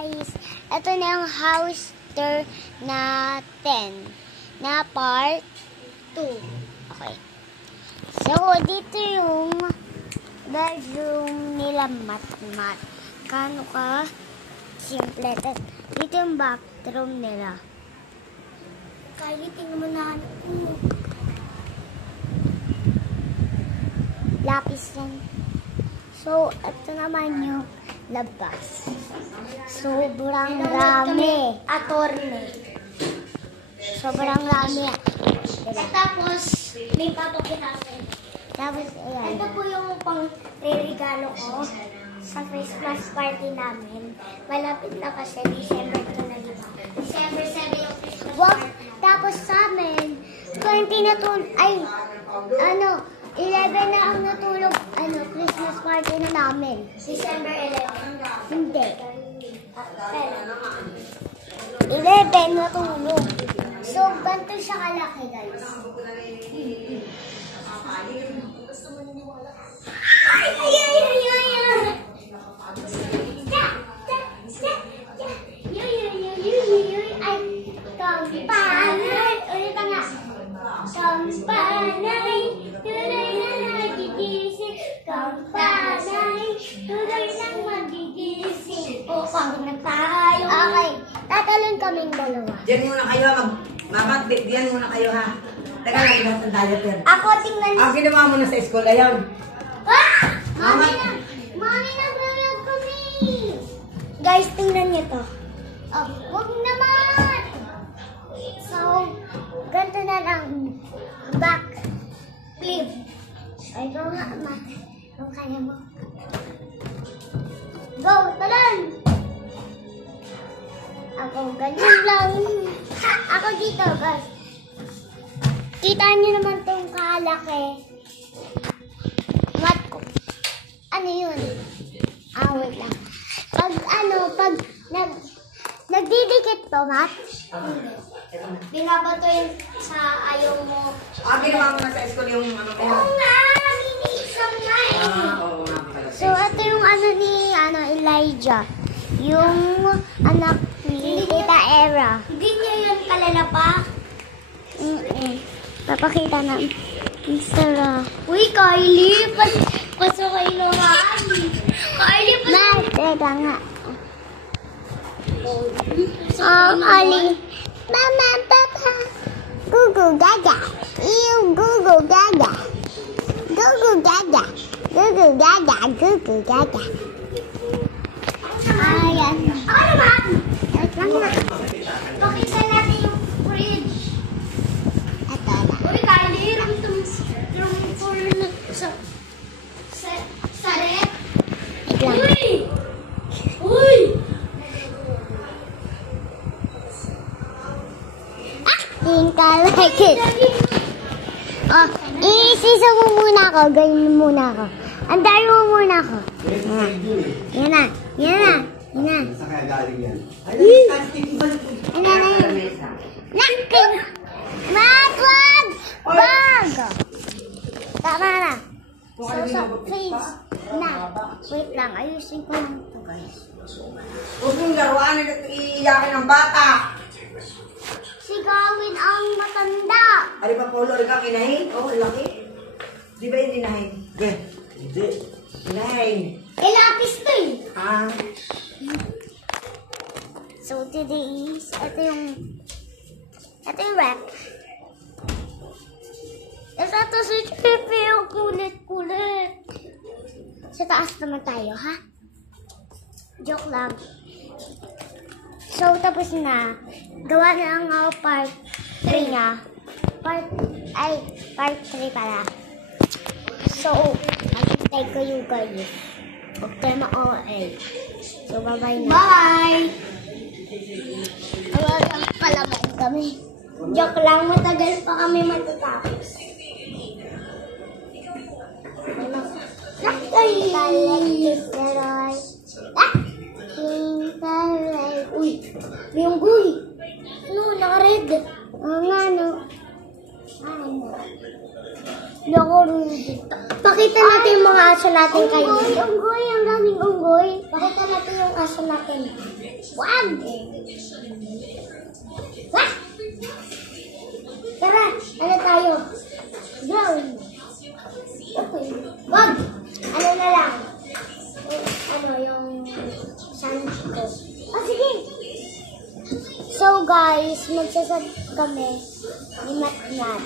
Guys, ito na yung house tour natin na part 2. Okay. So, dito yung bedroom nila mat. Kano ka? Simple. Dito yung bathroom nila. Kaya tingnan mo na lapis yan. So, ito naman yung labas. Sobrang rami. Atorne. Sobrang rami. Diba? Tapos, may patokin natin. Tapos, ayan. Ito po yung pang-regalo ko sa Christmas party namin. Malapit na kasi December 2 na diba? December 7 yung Christmas party. Tapos sa amin, 20 na to, 11 na ang natulog, Christmas party na namin. December 11? Hindi. 11 natulog. So, ganito siya kalaki, guys. Kampanay! Ulit pa nga. Kampanay! Tuloy na nagigising. Kampanay! Tuloy lang magigising. Upang na tayo. Okay. Tatalon kaming dalawa. Diyan muna kayo. Magbit. Diyan muna kayo, ha? Teka lang, ibang sandali. Ako, tingnan niyo. Ginawa mo na sa school. Ayaw. Mami, nag-vlog kami. Guys, tingnan niyo to. Oh, wag naman. So, ganito na lang. Back flip. Ay, go nga, ma. Kung kaya mo. Go, talon! Ako, ganyan lang. Ako dito, guys. Kita niyo naman itong kalaki. Mat ko. Ano yun? Wait lang. Pag nagdidikit to, Mat? Binabato yun sa ayaw mo. Ginawa mo na sa school yung ano kaya? Oo nga! Mini-exam na eh! Oo nga pala. So, ito yung ni Elijah. Yung anak ni Tita Era. Hindi niya yun kalalapa? Papakita na. Sarap. Uy, Kylie! Pasokay naman! Kylie, pasokay! Teka nga. Ali. Mama, Papa. Gugu gaga. Ew, gugu gaga. Gugu gaga. Gugu gaga. Gugu gaga. Ayan. Ako naman! Ito na. Pakita natin yung fridge. Ito na. Uy, Kylie, room tour sa rep. Wait lang. Uy! Think I like it. Isisa mo muna ako. Ganyan muna ako. Andarin mo muna ako. Yan na. Yan na. Yan na. Saan kaya galing yan? Yan na. Nakin! Matwag! Bag! Tama na. So, please. Na. Wait lang. Ayusin ko lang ito, guys. Huwag mong laruan at iiyakin ng bata. Sigawin ang matanda. Ano pa, Polo? Ikaw kinahin? Oo, laki. Di ba yun dinahin? Hindi. Kinahin. Lapis to eh. So today is, ito yung rep. Ito si Pepe yung kulit-kulit. Sa taas naman tayo, ha? Joke lang. So, tapos na. Gawa na ang part 3 niya. Part 3 pala. So, nakintay ko yung guys. Huwag tayo ma-OA. So, bye-bye na. Bye! Wala palaman kami. Joke lang, matagal pa kami matatapos. Uy, may unggoy. Ano, naka-red. Nga, no. Pakita natin yung mga aso natin kayo. Unggoy, ang daming unggoy. Pakita natin. ito yung aso natin. Wag! Wag! Tara, ano tayo? Brown. Okay. Wag! Ano na lang? Yung sandwich ko. Oh, sige! So guys, magsasad kami ni Matmat.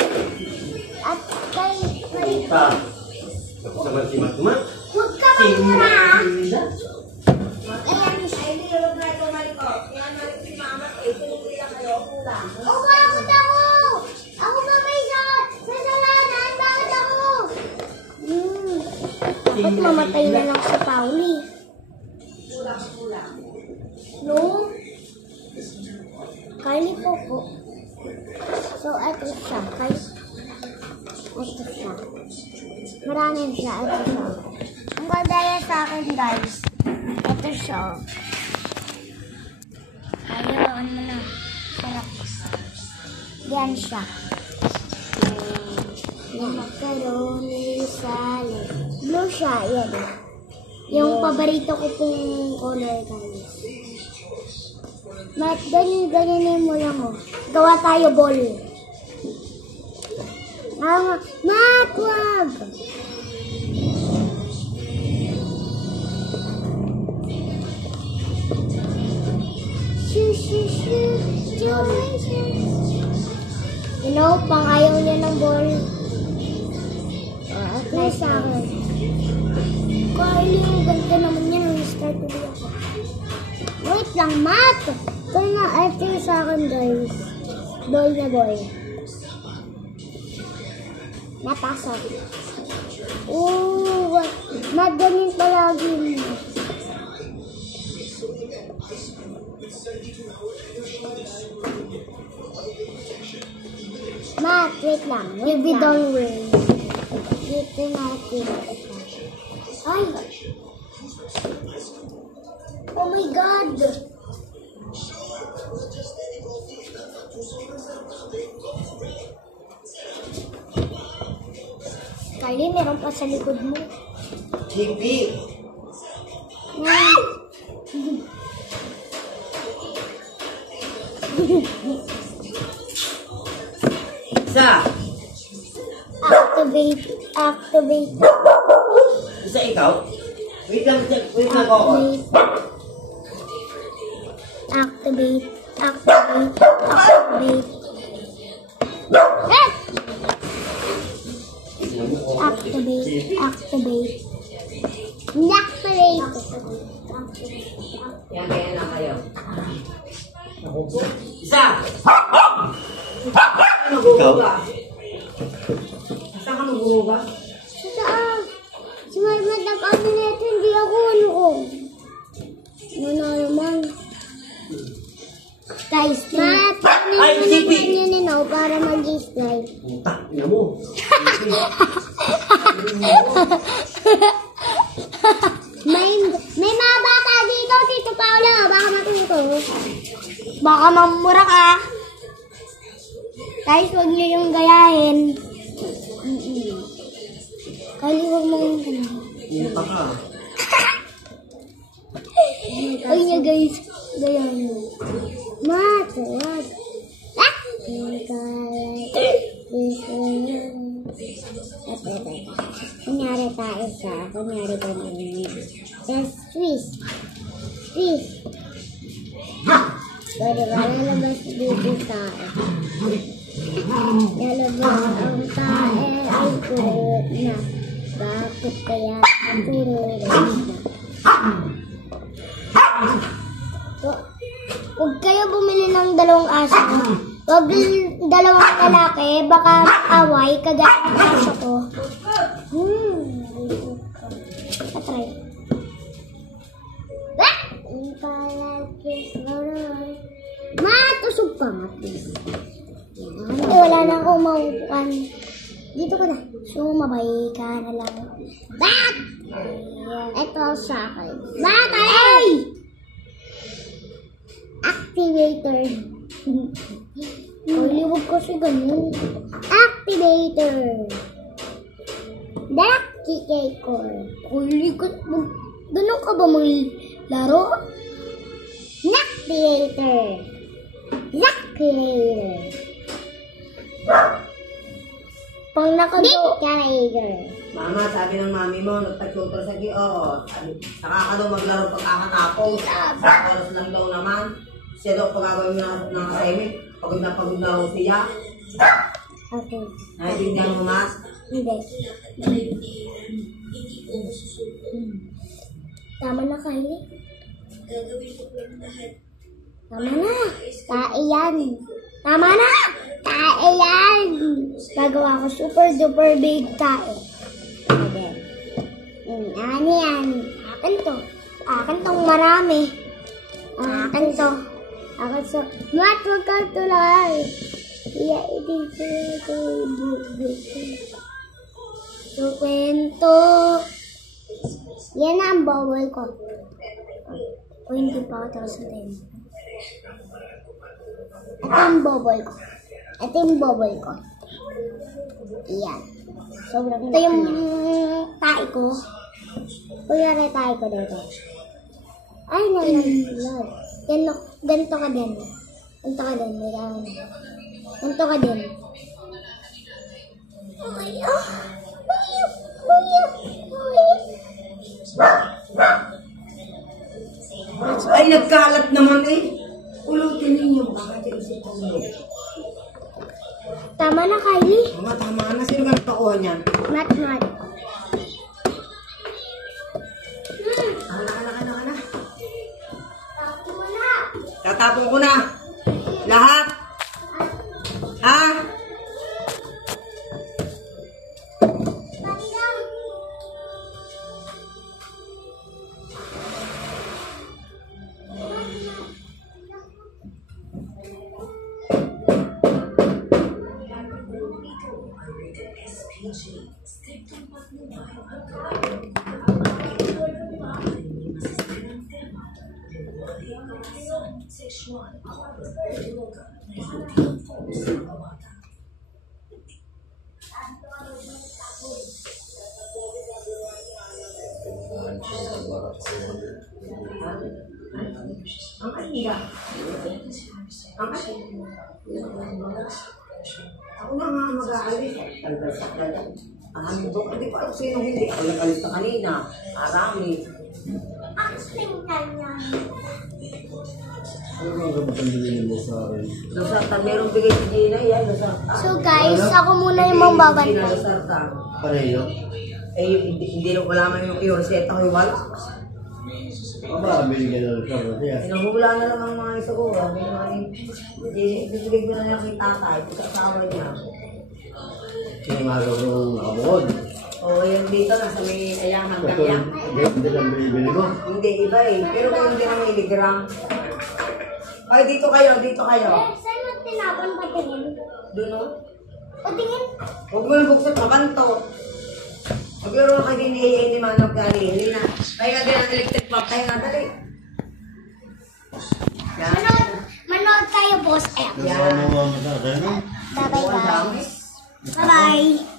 At kay... Tapos naman si Matmat. Huwag ka mamura! Ayan siya. Ay, hindi yung mga tumalikot. Yan, malik si mama. Pinipili lang kayo. Kulang. Oh, bakit ako? Ako ba may kasalanan? Bakit ako? Bakit mamatay na lang si Pauli? Kulang. No? Kylie po po. So, ito siya. Ito siya. Maraming siya. Ito siya. Ang gagaya sa akin, guys. Ito siya. Ayun mo na. Sarap. Yan siya. Macaroni salad. Blue siya. Yan. Yung paborito ko pong color, guys. Mat, ganyan mo lang, oh. Gawa tayo ball. Mat, wag! You know, pang ayaw niya ng ball. Apply sa akin. Kylie, yung ganda naman yan. Start ulit ako. Wait lang, Mat! Kaya nga, ito sa akin, guys. Boy na boy. Napasok. Ooh, Mat, ganyan palagi mo. Mat, wait lang. Maybe don't worry. Dito natin. Ay! Oh my God! Kylie, meron pa sa likod mo. Chippy! Isa! Activate. Isa ikaw? Wait lang ako. Activate. Yan, kaya lang kayo. Isa! Naguguga. Saan ka naguguga? Saan? Si Marmat nag-ano nito, hindi ako ano ko. Ano naman? Guys, Mat, Ay, Chippy! yun para mag-slide. Putak, ina mo. May mga bata dito, Tito Paolo. Baka matuto. Baka mamura ka. Guys, huwag niyo yung gayahin. Kylie, huwag mo yung gayahin. Putak ka. Ay niya, guys. Gayahin mo. Mat, wag. Ah! Kunyari tayo sa, kunyari tayo Swiss. Pwede ba lalabas dito tayo? Lalabas ang tae ay puro na. Bakit kaya puro na? Huwag kayo bumili ng dalawang aso. Huwag dalawang lalaki. Baka away kagaya ng aso ko. Patry. Ma, tusog pa nga, please. Wala na akong maupukan. Dito ka na. Sumabay ka na lang. Bat! Ito sa akin. Bat! Ay! Activator. Liwag kasi ganun. Activator. Ducky Cake. Ganun ka ba Laro? Knock Creator. Knock Creator. Pang nakago. Creator. Mama, sabi ng mami mo, nagpa-tutor sa oo. Saka ka daw maglaro pagkakatapos. Sa oras lang daw naman. Siya daw pagkagawin ng assignment. Pagod na raw siya. Okay. Naiintindihan mo, Mas? Hindi. Tama na, Kylie. Tama na. Tae yan. Tama na. Tae yan. Gagawa ko super duper big tae. Okay. Ano yan? Akin to. Akin tong marami. Akin to. Akin to. Mat, wag ka tulay. Iya, ito. So, kwento. Yan ang bawal ko. O, hindi pa ako tapos sa time. Ito yung bubble ko. Ito yung bubble ko. Iyan. Sobrang ito yung tae ko. Kunyari tae ko dito. Ay, nalalad. Ganito ka din. Ganito ka din. Ganito ka din. Ay, nagkalat naman eh. Ulutin ninyo. Bakit yung si Pulo? Tama na, Kylie. Mga tama na. Sino ka nagpakuha niyan? Mat. Anak. Tatapon ko na. Lahat. Ha? Ang kanya. Ako na nga mag-aalis. Amin doon. Hindi ko alam sino hindi. Ako nag-alis na kanina. Arami. Ano ang kapatid mo sa akin? Losartan. Merong bigay si Gina. Yan, Losartan. So guys, ako muna yung mambabantay. Losartan. Pareho? Hindi wala man yung reseta ko yung wala. Aba, binigyan na siya. Siya. Pinahula na lang ang mga isa ko. Ibigay ko na lang kay tatay. Sa asawa niya. Sinangalo ng abod. O, yan dito na sa may ayahan. Ito, Kaya, hindi lang binibili mo. hindi iba eh. Pero kung hindi na miligram. Ay, dito kayo. Saan mo tinapon patingin? Doon o. Patingin? Huwag mo yung buksan, mabanto. Maglaro na kayo din ni Manong Gani. Hindi na. Kaya din ang electric pump. Kaya nga, dali. Yan. Manood kayo, Boss M. Ano ang mga mata? Ano? Bye-bye, guys. Bye-bye.